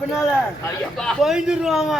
பின்னால பயந்துருவாங்க.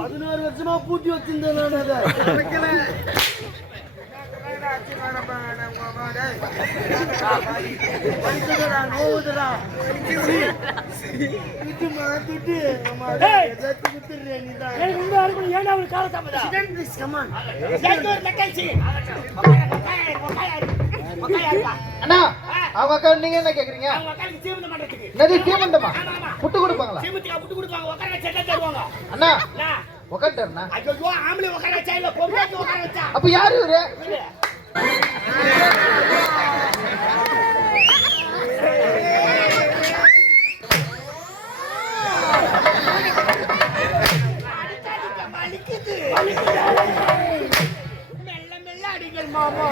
16 வருஷமா பூட்டி வச்சிருந்தேன் நான் அதை. அண்ணா அவங்க அக்கா நீங்க என்ன கேக்குறீங்க? புட்டு கொடுப்பாங்களா? அண்ணா உட்காந்துட்டாருண்ணா. அப்ப யாரு இவரு? மெல்ல மெல்ல அடிகள் மாமா.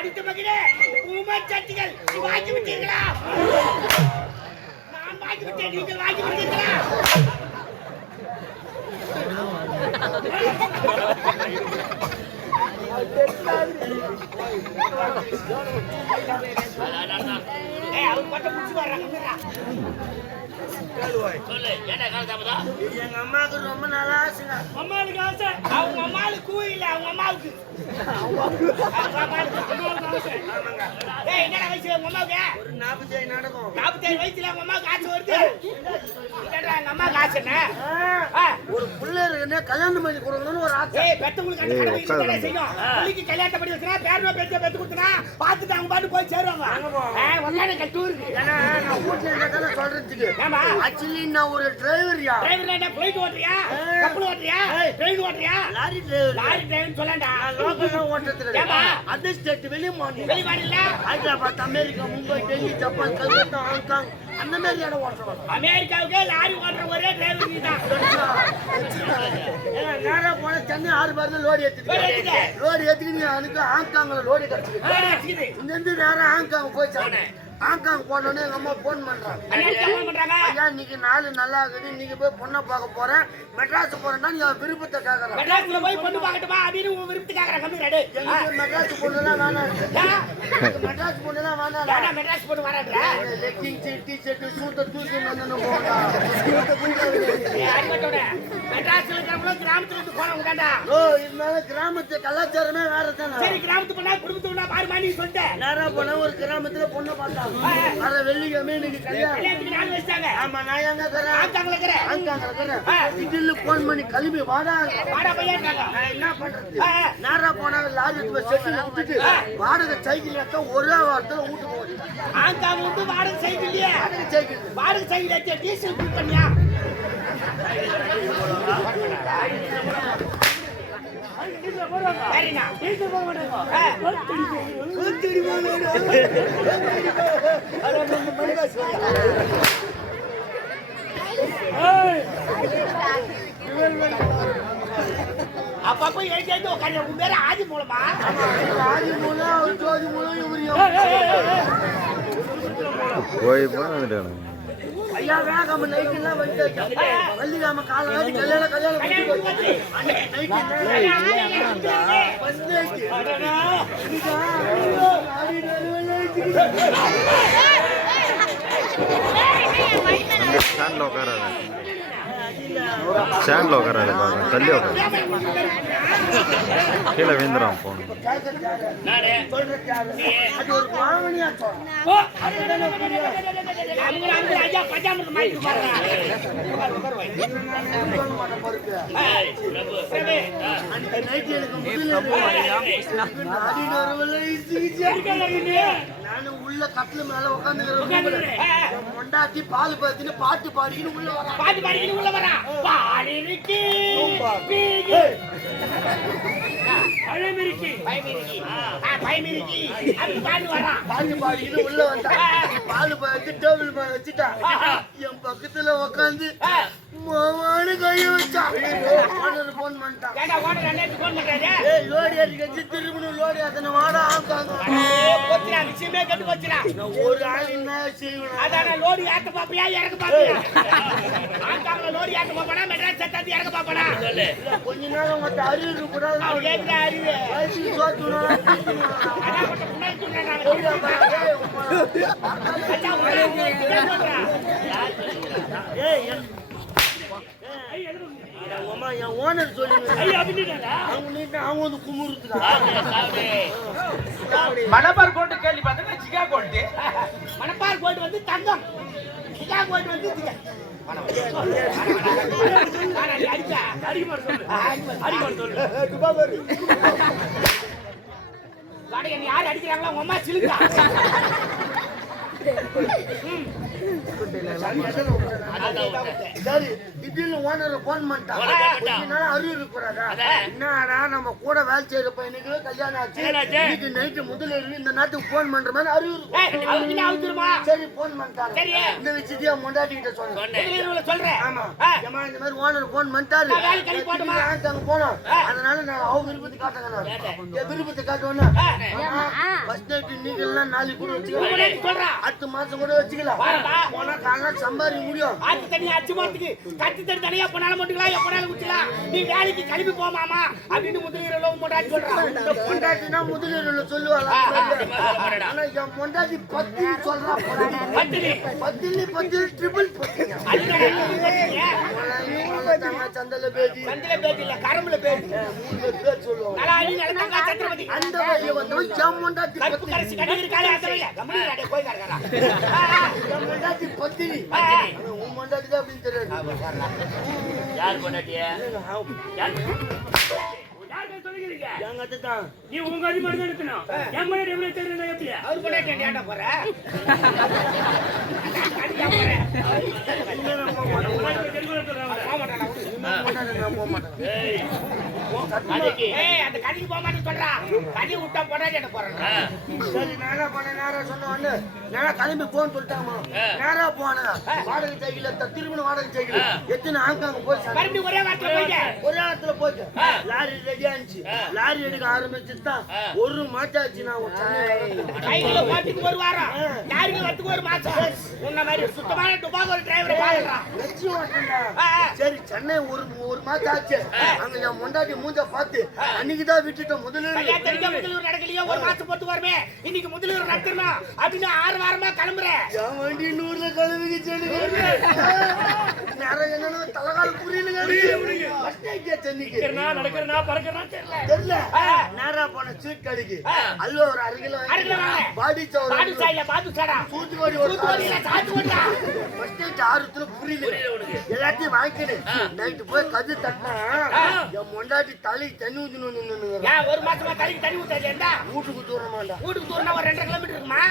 அடித்த மகிழே பூமச்சட்டிகள் வாங்கி விட்டீர்களா? நான் வாங்கி விட்டேன், நீங்கள் வாங்கி விட்டீர்களா? அவங்க மட்டும் முடிச்சு வர்றாங்க. எங்க அம்மாவுக்கு ரொம்ப நாளா ஆசைங்க. அம்மாவுக்கு ஆசை. அவங்க அம்மாவுக்கு கூ இல்ல, அவங்க அம்மாவுக்கு. என்னடா வயசு உங்க அம்மாவுக்கு? ஒரு 47 நடக்கும். 47 வயசுல உங்க அம்மாவுக்கு ஆசை வருது. எங்க அம்மாவுக்கு ஆசை என்ன? ஒரு பிள்ளை இருக்குன்னு கல்யாணம் பண்ணி கொடுக்கணும்னு ஒரு ஆசை. பெத்தவங்களுக்கு அந்த கடமை இருக்கவே செய்யும். பிள்ளைக்கு கல்யாணத்தை பண்ணி வச்சா பேரனோ பேத்தியோ பெத்து கொடுத்தனா பார்த்துட்டு அவங்க பாட்டு போய் சேருவாங்க. வந்தானே கட்டூர் இருக்கு. ஏன்னா நான் வீட்ல இருந்தா சொல்றதுக்கு. ஆமா. ஆக்சுவலி நான் ஒரு டிரைவர்யா. டிரைவர் என்ன ஃளைட் ஓட்டுறியா? கப்பல் ஓட்டுறியா? ட்ரெயின் ஓட்டுறியா? Lorry driver. லாரி டிரைவர் சொல்லடா. நான் லோக்கல்ல ஓட்டுறது. ஏமா அதர் ஸ்டேட் வெளிய மாநில Hyderabad, America, Mumbai, Delhi, Japan, Calcutta, Hong Kong அந்த மாதிரி இடம் ஓட்டுறோம். அமெரிக்காவுக்கே லாரி ஓட்டுற ஒரே டிரைவர் நீதான். நேரா போன சென்னை 6 பேர்ல லோடு ஏத்திட்டு லோடு ஏத்திட்டு எனக்கு ஹாங்காங்ல லோடு கிடைச்சிது. இந்த நேரம் ஹாங்காங் போய் சொன்னேன். ஹாங்காங் போனோடனே எங்க அம்மா போன் பண்றாங்க. ஐயா இன்னைக்கு நாள் நல்லா இருக்குது, இன்னைக்கு போய் பொண்ணை பார்க்க போறேன், மெட்ராஸ் போறேன்னா நீ விருப்பத்தை கேட்கறேன். மெட்ராஸ்ல போய் பொண்ணு பார்க்கட்டுமா அப்படின்னு உன் விருப்பத்தை கேட்கறேன். மெட்ராஸ் பொண்ணுலாம் வேணாம். மெட்ராஸ் பொண்ணுலாம் வேணாம். மெட்ராஸ் பொண்ணு வராதுல. லெக்கிங்ஸ், டி-ஷர்ட், சூட்ட தூக்கி வந்து போடா. மெட்ராஸ்ல இருக்கிறவங்க கிராமத்துல இருந்து போறவங்க தான்டா. ஓ இருந்தாலும் கிராமத்து கலாச்சாரமே வேற தானே. சரி கிராமத்து பொண்ணா குடும்பத்துக்கு நான் பாரு மாதிரி சொல்லிட்டேன். நேரா போனா ஒரு கிராமத்துல பொண்ணை பார்த்தா அத வெள்ளிக்கிழமை இன்னைக்கு கல்யாணத்துக்கு நாள் வச்சாங்க. ஆமா நான் எங்க இருக்கறேன்? ஆங்காங்கல இருக்கறேன். திடீர்னு போன் பண்ணி கிளம்பி வாடா பையன்றாங்க. நான் என்ன பண்றது? நேரா போனா லாரி செட்டில விட்டுட்டு வாடகை சைக்கிள் ஏத்த ஒரே வாரத்துல ஊட்டு போறேன். ஆங்காங்க வந்து வாடகை சைக்கிள்லையே வாடகை சைக்கிள் ஏத்தி டீசல் ஃபில் பண்ணியா? சரிண்ணா டீசல் போக மாட்டேங்க. அப்பப்ப எழுதி உட்காந்து உன் பேர ஆதி மூலமா? ஆதி மூலம் ஜோதி மூலம் ஐயா வேகாம நைட் எல்லாம் வந்து வள்ளிகாம காலையில கல்யாணம் ஸ்டாண்ட்ல உட்காராது பாருங்க, தள்ளி உட்காரு, கீழே வீந்துடும் போன. நானும் உள்ள உள்ள கட்டில மேல உட்காந்து மொண்டாட்டி பால் பார்த்துன்னு பாட்டு பாடிக்கின்னு உள்ள வரா. பாட்டு பாடிக்கின்னு உள்ள வரா. பாடிருக்கு பயமிருக்கி பயமிருக்கி அப்படி பாட்டு வரா. பாட்டு பாடிக்கின்னு உள்ள வந்தா பால் பார்த்து டேபிள் மேல வச்சுட்டா. என் பக்கத்துல உட்காந்து மாவானு கைய வச்சா. ஓனர் போன் பண்ணிட்டான். ஏண்டா ஓனர் அண்ணன் போன் பண்றாரு? ஏய் லோடி அடிச்சு திரும்பணும் லோடி அத்தனை வாடா ஆக்காங்க. போச்சுடா விஷயமே கெட்டு போச்சுடா. ஒரு ஆள் என்ன செய்வேன்? அதான லோடி ஏத்த பாப்பியா இறக்க பாப்பியா? ஆங்காங்க லோடி ஏத்த பாப்பனா மெட்ராஸ் சட்டாத்தி இறக்க பாப்பனா? சொல்லு. கொஞ்ச நேரம் மத்த அறிவு கூடாது. அவ கேக்குற அறிவு. வயசு சோத்துனா அண்ணா கொஞ்சம் முன்னாடி சொன்னா நான் அச்சா உடனே சொல்றா. ஏய் அம்மா என் ஓனர் சொல்லுங்க. ஐயா அப்படிடா. அவங்க வந்து குமுறுத்துடா. மணப்பார் கோட்டு கேள்வி பார்த்தா சிக்கா கோட்டு. மணப்பார் கோட்டு வந்து தங்கம். சிகா கோட்டு வந்து திங்க. யாரு அடிக்கிறாங்களா உங்க அம்மா சிலுக்கா. சரி திடீர்னு ஓனர் போன் பண்ணிட்டான். அறிவு இருக்கிறாரா? என்னடா நம்ம கூட வேலை செய்யற பையனுக்கு கல்யாணம் ஆச்சு. இன்னைக்கு நைட்டு முதல்ல இந்த நாட்டுக்கு போன் பண்ற மாதிரி அறிவு இருக்கு. சரி போன் பண்ணிட்டாங்க. இந்த விஷயத்தையே மொண்டாட்டி கிட்ட சொல்றேன். ஆமா ஏமா இந்த மாதிரி ஓனர் போன் பண்ணிட்டாரு. அங்க போனோம். அதனால நான் அவங்க விருப்பத்தை காட்டுங்க. நான் விருப்பத்தை காட்டுவேன்னா ஃபர்ஸ்ட் நைட் நீங்க எல்லாம் நாளைக்கு கூட வச்சுக்கலாம். அடுத்த மாசம் கூட வச்சுக்கலாம். போனா காலைல சம்பாதிக்க முடியும். ஆத்து தனியா அச்சு மாத்துக்கு கட்டி தண்ணி தனியா போனாலும் மட்டுக்கலாம் எப்பனாலும் குடிக்கலாம். நீ வேலைக்கு கிளம்பி போமாமா அப்படின்னு முதலீரோ மொண்டாட்டி சொல்றான். இந்த பொண்டாட்டினா முதலீரோ சொல்லுவாங்க. ஆனா என் பொண்டாட்டி பத்தி சொல்றா. பத்தினி ட்ரிபிள் பத்தினி. சந்தல பேதி இல்ல கரம்புல பேதி சொல்லுவாங்க. நலாளி நடந்தாங்க சந்திரபதி அந்த வழியை வந்து என் பொண்டாட்டி கருப்பு கரைசி கட்டி இருக்காளே அந்த வழியா கம்பெனி போய் கறக்கறா. என் பொண்டாட்டி பத்தினி. உன் பொண்டாட்டி தான் அப்படின்னு தெரியாது. யார் பொண்டாட்டியா? நீ உங்க அதிகாரி தான் இருக்கணும். என் முன்னாடி எவ்வளவு தெரியுது எப்படி? அவர் பொண்டாட்டி ஏன்டா போற? அந்த கடைக்கு போக மாட்டேன்னு சொல்றா. கடி விட்டா பொண்டாட்டி என்ன போறேன். சரி நேரா போன நேரா சொன்ன நேரா கிளம்பி போன்னு சொல்லிட்டாமா. நேரா போனேன். வாடகை சைக்கிள் திருமணம் வாடகை சைக்கிள் எத்தனை ஆங்காங்க போய் மறுபடியும் ஒரே வாரத்துல போயிட்டு ஒரே இடத்துல போச்சு. லாரி ரெடியா இருந்துச்சு. லாரி எடுக்க ஆரம்பிச்சுதான் ஒரு மாட்டாச்சு. நான் சைக்கிள் ஓட்டிக்கு ஒரு வாரம் லாரிக்கு வரத்துக்கு ஒரு மாசம். உன்ன மாதிரி சுத்தமான டுபாக் ஒரு டிரைவரை பாக்குறான். சரி சென்னை ஒரு மாசம் ஆச்சு. அங்க என் முண்டாட்டி மூஞ்ச பார்த்து அன்னைக்குதான் விட்டுட்டோம். முதலூர் நடக்கலையோ ஒரு மாசம் பொறுத்து வருமே. இன்னைக்கு முதலூர் நடத்தணும் அப்படின்னு 6 வாரமா கிளம்புறேன். என் வண்டி 100ல கிளம்பிக்கு நேரம் என்னன்னு தலைகால் புரியல. சென்னைக்கு நடக்கிறனா பறக்கிறனா தெரியல. நேரா போன சீட் கடைக்கு அல்ல ஒரு 1/2 கிலோ பாடி சூத்துக்கோடி ஆறுத்துல புரியல. எல்லாத்தையும் வாங்கிடு நைட்டு போய் கது தட்டினா என் மொண்டாட்டி தலைக்கு தண்ணி ஊத்தணும். ஒரு மாசமா தலைக்கு தண்ணி ஊத்தாது. வீட்டுக்கு தூரமாண்டா. வீட்டுக்கு தூரமா ஒரு 2 கிலோமீட்டர் இருக்குமா?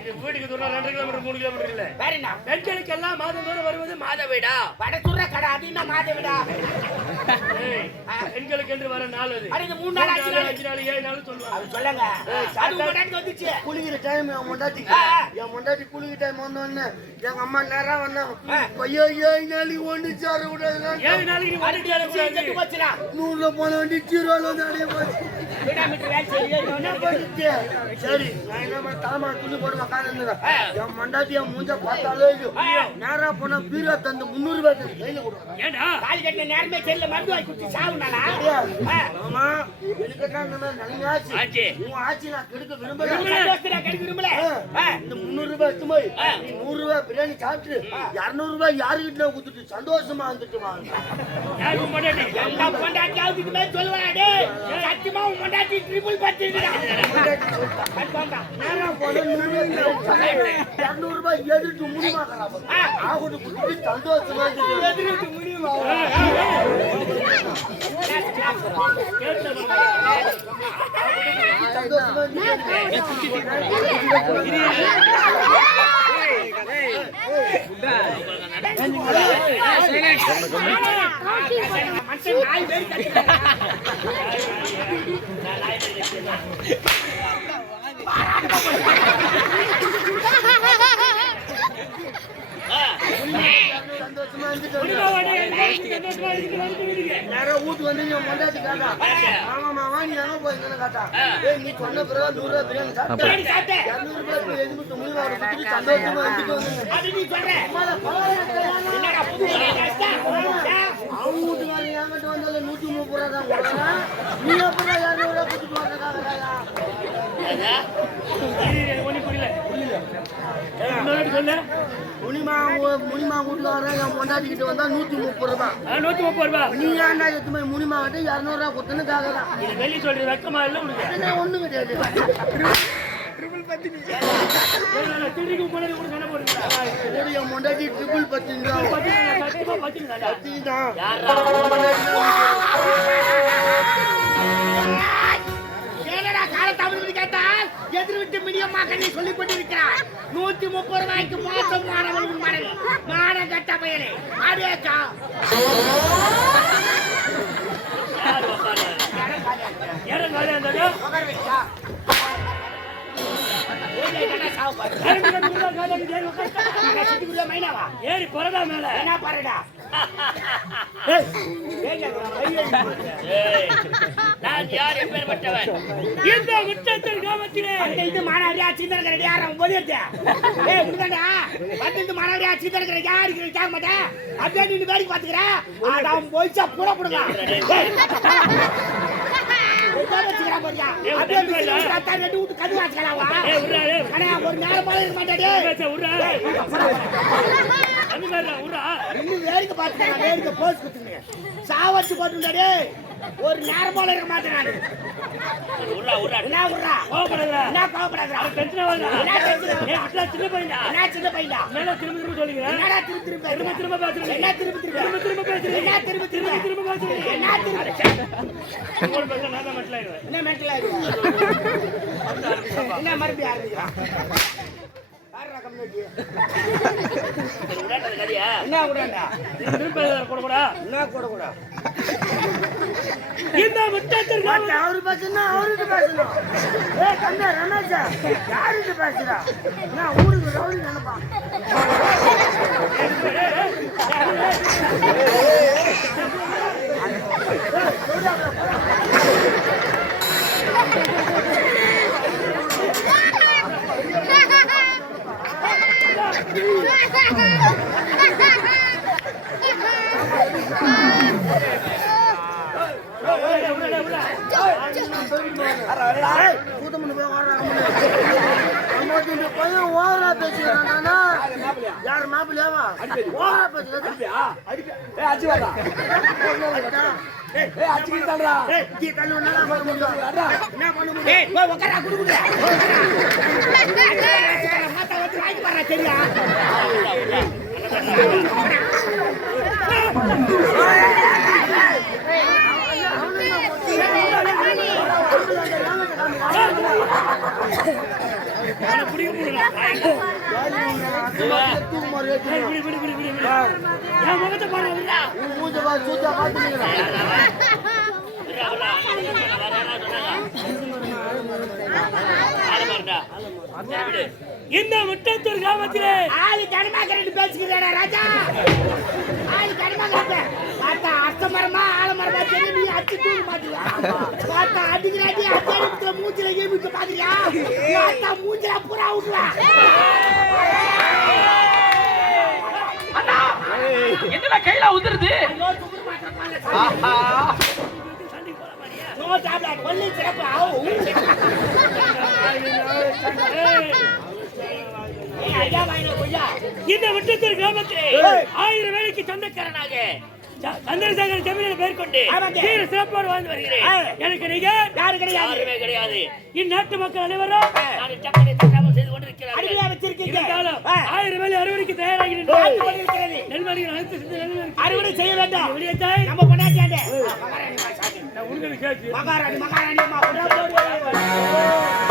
இது வீட்டுக்கு தூரம் 2 கிலோமீட்டர் 3 கிலோமீட்டர் இல்ல. வேற என்ன? பெண்களுக்கு எல்லாம் மாதம் தோறும் வருவது மாத வீடா? வடசுர கடை அது என்ன மாத வீடா? பெண்களுக்கு என்று வர நாள் அது. அது 3 நாள் 5 நாள் 7 நாள் சொல்லுவாங்க. அது சொல்லுங்க. அது முன்னாடி வந்துச்சு. குளிக்கிற டைம் என் முண்டாட்டி குளிக்கிற டைம் வந்தோடனே எங்க அம்மா நேரா வந்தாங்க. ஐயோ 7 நாளைக்கு ஒண்ணு சேர விடாது. 7 நாளைக்கு நீ வண்டி கட்டி போச்சுடா. 100 போன வண்டி 0 வந்து அடைய போச்சு. கிலோமீட்டர் வேலை செய்ய சரி நான் என்ன தாமா துணி போட்டு உட்காந்துருந்தேன். என் மண்டாட்டி என் மூஞ்ச பார்த்தாலே நேரா போனா பீரா தந்து 300 ரூபாய் கையில கொடுக்கும். ஏண்டா கால் கட்டின நேரமே செல்ல மருந்து வாங்கி குடிச்சு சாவுனானா? ஆமா எனக்கு தான் இந்த மாதிரி நல்ல ஆச்சு. உன் ஆச்சு நான் கெடுக்க விரும்பல. கெடுக்க விரும்பல. இந்த 300 ரூபாய் எடுத்து போய் 100 ரூபாய் பிரியாணி சாப்பிட்டு 200 ரூபாய் யாருக்கிட்ட கொடுத்துட்டு சந்தோஷமா வந்துட்டு வாங்க. யாரும் மாட்டேன். எல்லா பொண்டாட்டியாவுக்கு மேல சொல்லுவாடே. சத்தியமா உன் பொண்டாட்டி ட்ரிபிள் பத்திடா நேரா போனா 200 ரூபாய் எதிர்த்து முடியுமா ஆகுது குட்டி சந்தோஷமா எதிர்த்து முடியுமா சந்தோஷமா மனுஷன் நாய் பேர் நேரம் வீட்டு வந்து நீ மொண்டாட்டி காட்டா ஆமாமா நீ எங்க போய் காட்டா நீ சொன்ன பிறகு 100 ரூபாய் பிரியாணி சாப்பிட்டேன் 200 ரூபாய் எதுக்கு முடிவா இருக்கு சந்தோஷமா வந்துட்டு அது நீ சொல்ற என்னடா அவங்க வீட்டுக்காரங்க என்கிட்ட வந்தால 130 ரூபாய் தான் கொடுக்குறான் நீ அப்புறம் 200 ரூபாய் கொடுத்து போறதுக்காக முனிமா வீட்டுல வர என் பொண்டாட்டிக்கிட்ட வந்தா 130 ரூபாய் 130 ரூபாய் நீ ஏன்டா எத்துமே முனிமா கிட்ட 200 ரூபாய் கொடுத்துன்னு இது வெளி சொல்றது வெக்கமா இல்ல உனக்கு ஒண்ணு கிடையாது திருடிக்கு போனது கூட சொன்ன போறீங்க என் பொண்டாட்டி ட்ரிபிள் 10 தான் என்னடா கால தமிழ் கேட்டால் எதிர்விட்டு மினியம்மா கண்ணி சொல்லிக் கொண்டிருக்கிறார் 130 ரூபாய்க்கு மோசம் மாணவன் மனைவி மான கட்ட பையனே அடேக்கா ஏறி பரடா மேல என்ன பரடா நான் யார் எப்பேற்பட்டவன் இந்த முற்றத்தில் கிராமத்திலே இது மாணவரியா சீதனகர யாரும் போதியதே ஏய் முடடா வந்து மாணவரியா சீதனகர யாருக்கு கேட்க மாட்டேன் அப்படியே நீ வேடிக்கை பாத்துக்கற ஆடாம் போய்ச்சா புட புடுங்க உட்கார்ந்துக்கறா போறியா அப்படியே நீ ரெண்டு ஊட்டு கது வாச்சலாவா ஏய் உறா ஏய் அண்ணா ஒரு நேரம் போல இருக்க மாட்டேடே பேச உறா அங்க மேல உறா இன்னும் வேடிக்கை பாத்துக்கற வேடிக்கை போஸ் குத்துங்க சாவச்சு போட்டுடா ஒரு நேரம் போல இருக்க மாட்டேன் நான் உறா உறா என்ன உறா கோபப்படாத என்ன கோபப்படாதடா டென்ஷன் ஆகாத ஏய் விட்டா சின்ன பையனா என்ன சின்ன பையனா மேல திரும்ப சொல்லுங்க என்னடா திரும்ப பேசுறீங்க என்ன திரும்ப பேசுறீங்க என்ன திரும்ப பேசுறீங்க என்ன திரும்ப உங்கள பேச நான் தான் மென்டல் ஆயிடுவேன் என்ன மென்டல் ஆயிடுவா என்ன மறுபடியும் ஆரம்பிக்கிறா ஆறா கம்யூனிட்டி உடாட்டது கடியா என்ன உடண்டா திரும்ப போடக்கூடா என்ன கூட இந்த முற்றத்தில் அவரு பேசுனா அவருக்கு பேசணும் ஏய் கண்ணா ரமேஷா யாருக்கு பேசுறா நான் ஊருக்கு ரவுடி நினைப்பான் கூட்டமணி போய் இந்த பையன் ஓவரா பேசுறானா யார் மாப்பிள்ளையாவா ஓவரா பேசுறா இந்த முற்றத்தூர் கிராமத்திலே ஆளு கனிமாக ரெண்டு பேசிக்கிறா ராஜா ஆளு கனிமாக பார்த்தா அர்த்த மரமா ஆலமரமா தெரியும் நீ அச்சு தூக்க மாட்டியா பார்த்தா அடிக்கிறாடி அடிக்கிற மூஞ்சில ஏமிக்க பாக்குறியா பார்த்தா மூஞ்சில பூரா விட்டுவா என்னடா கையில உதிருது நோ டேப்லெட் ஒன்லி சிறப்பு ஆவு இந்த முற்றத்தூர் கிராமத்திலே 1000 வேலைக்கு சொந்தக்காரனாக சந்திரசேகர் ஜமீனில் மேற்கொண்டு ஆமாங்க. சீர சிறப்போடு வாழ்ந்து வருகிறேன். எனக்கு நீங்க யாரு கிடையாது யாருமே கிடையாது. இந்நாட்டு மக்கள் அனைவரும் நான் இட்டப்படி தட்டாமல் செய்து கொண்டிருக்கிறார்கள். அடிமையா வச்சிருக்கீங்க இருந்தாலும் ஆ. 1000 வேலை அறுவடைக்கு தயாராகி பார்த்து கொண்டிருக்கிறது. நெல்மணிகள் அனைத்து சிந்து நெல்மணி அறுவடை செய்ய வேண்டாம் வெளியேத்தாய் நம்ம கொண்டாட்டியாண்டே உனக்கு கேட்கு மகாராணி மகாராணி அம்மா கொண்டாடி